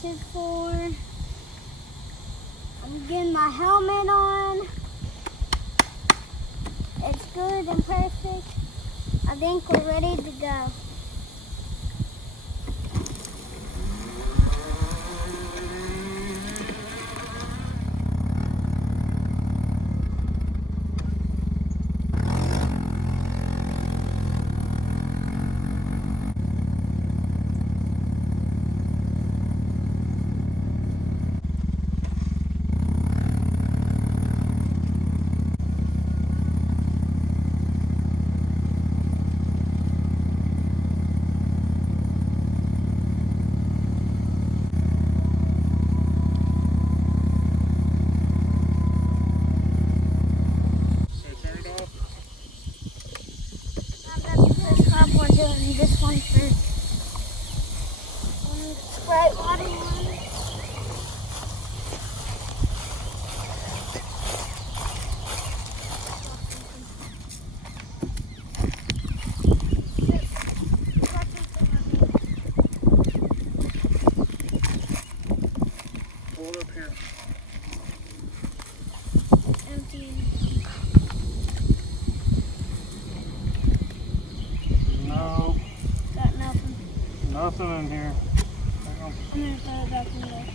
tested for. I'm getting my helmet on. It's good and perfect. I think we're ready to go. This one first. Sprite water one. Pull it up here. Empty. No. Got nothing. Nothing in here. I'm gonna throw it back in there.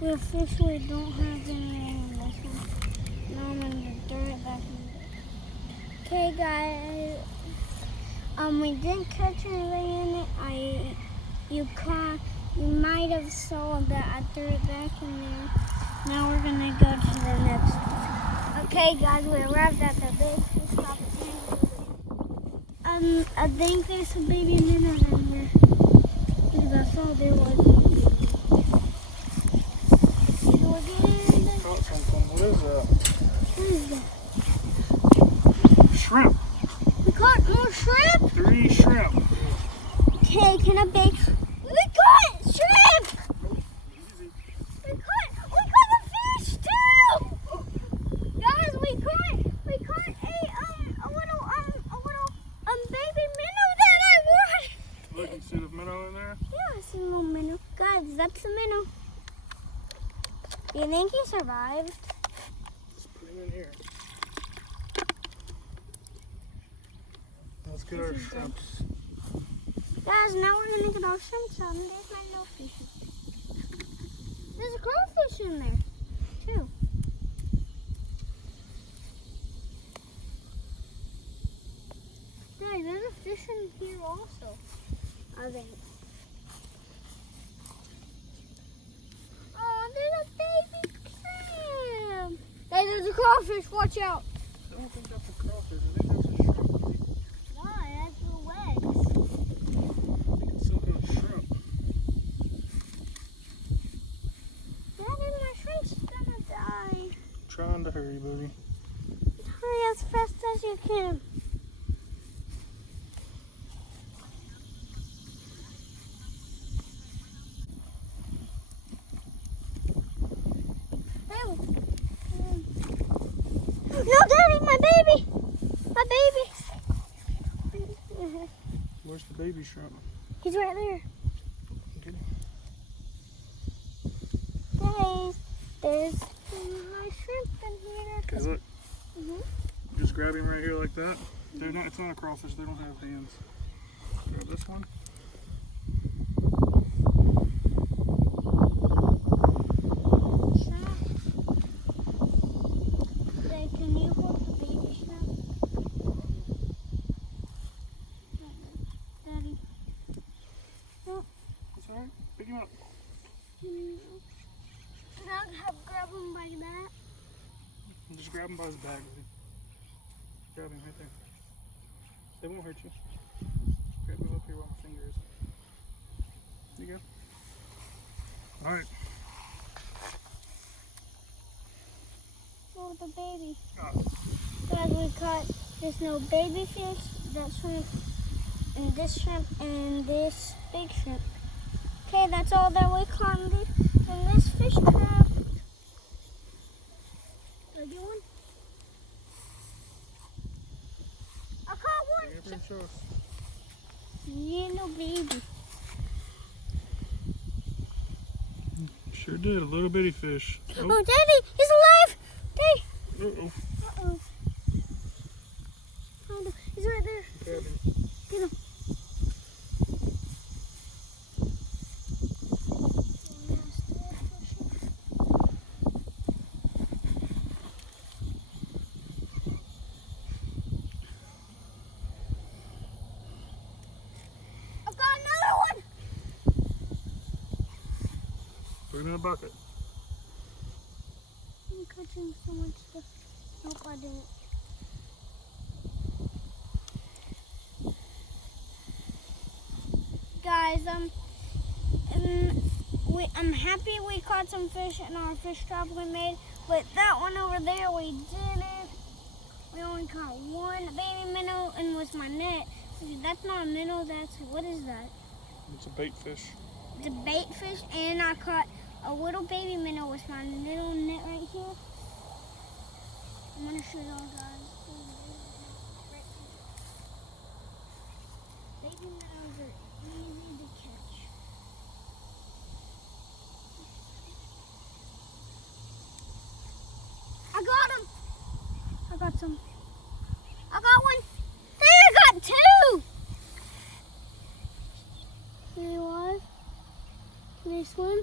We officially don't have any in this one. Now I'm gonna throw it back in there. Okay, guys. We didn't catch anything in it. You might have saw that I threw it back in there. Now we're gonna go to the next one. Okay, guys, we arrived at the big fish opportunity. I think there's a baby minnow in here. Because I saw there was. Caught something. What is that? What is that? Shrimp. We caught more shrimp? 3 shrimp. Okay, can I bake? We caught shrimp! Easy. We caught a fish too! Guys, we caught a little baby minnow that I wanted. Look, you see the minnow in there? Yeah, I see a little minnow. Guys, that's a minnow. Do you think he survived? Let's put him in here. Let's get our shrimps. Guys, now we're gonna get our shrimps out, and there's my little fish. There's a crawfish in there, too. Guys, there's a fish in here also, I think. Oh, there's a baby shrimp. Hey, there's a crawfish, watch out. I don't think that's a crawfish. I think that's a shrimp. No, it has little legs. I think it's some kind of shrimp. Daddy, my shrimp's gonna die. Trying to hurry, buddy. Hurry as fast as you can. No, Daddy, my baby! My baby! Where's the baby shrimp? He's right there. Okay. Guys, there's my shrimp in here. Okay, look. Mm-hmm. Just grab him right here like that. They're not. It's not a crawfish. They don't have hands. Grab this one. Can you hold the baby shrimp? Daddy. Oh. It's alright. Pick him up. Can I grab him by the back? Just grab him by his back. Grab him right there. They won't hurt you. Grab him up here where my finger is. There you go. Alright. Oh, the baby. Oh. Guys, we caught this no baby fish, that shrimp, and this shrimp, and this big shrimp. Okay, that's all that we caught in this fish trap. Did I get one? I caught one Here, show us. Little baby. Sure did, a little bitty fish. Oh, Daddy, he's alive! Daddy! Uh-oh. Uh-oh. Oh, no, he's right there. Grab him. Get him. I've got another one! Put him in a bucket. I'm catching so much stuff. Nope, I didn't. Guys, I'm happy we caught some fish in our fish trap we made, but that one over there we didn't. We only caught one baby minnow and was my net. That's not a minnow, what is that? It's a bait fish. It's a bait fish, and I caught a little baby minnow with my little net right here. I'm gonna show y'all guys. Baby minnows are easy to catch. I got him. I got some. I got one. There, I got two. Are they alive? Can they swim?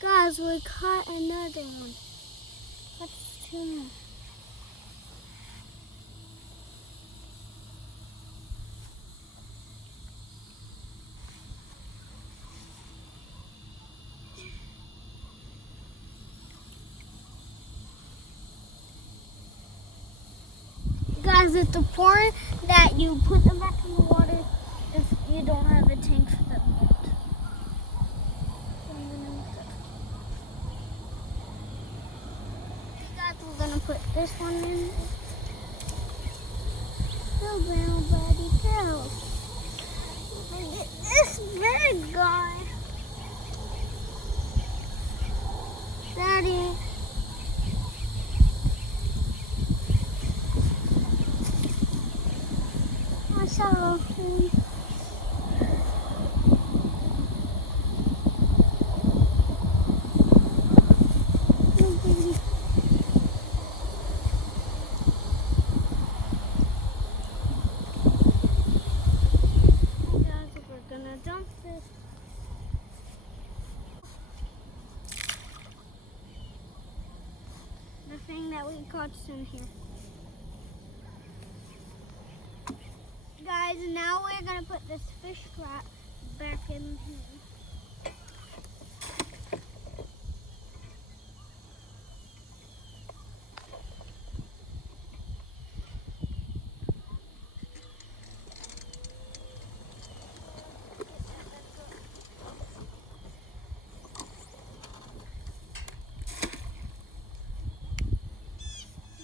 Guys, we caught another one. That's two more. Guys, it's important that you put them back in the water if you don't have a tank for them yet. Guys, we're gonna put this one in. Go, brown buddy, go. And get this big guy. Daddy. So, we're gonna dump this. The thing that we caught in here. Guys, now we're gonna put this fish trap back in here.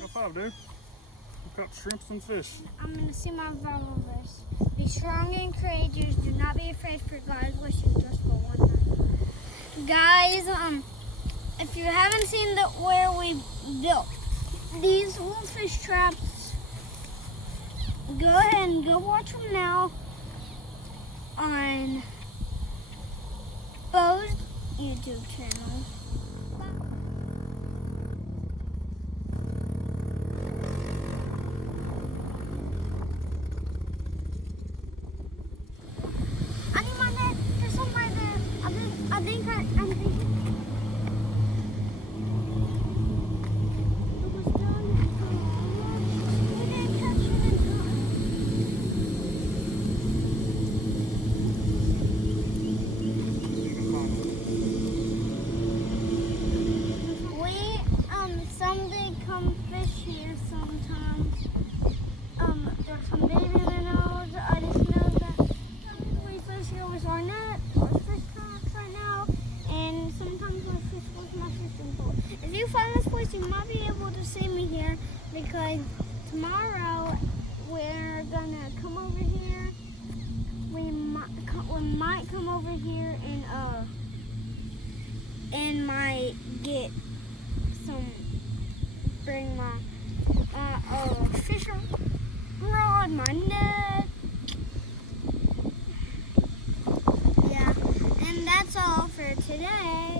High five, dude. We caught shrimps and fish. I'm gonna see my Bible verse. Be strong and courageous. Do not be afraid, for God is with you just for one night. Guys, if you haven't seen where we built these little fish traps, go ahead and go watch them now on Beau's YouTube channel. You might be able to see me here because tomorrow we're gonna come over here. We might come over here and and might get some, bring my fishing rod, my net. Yeah, and that's all for today.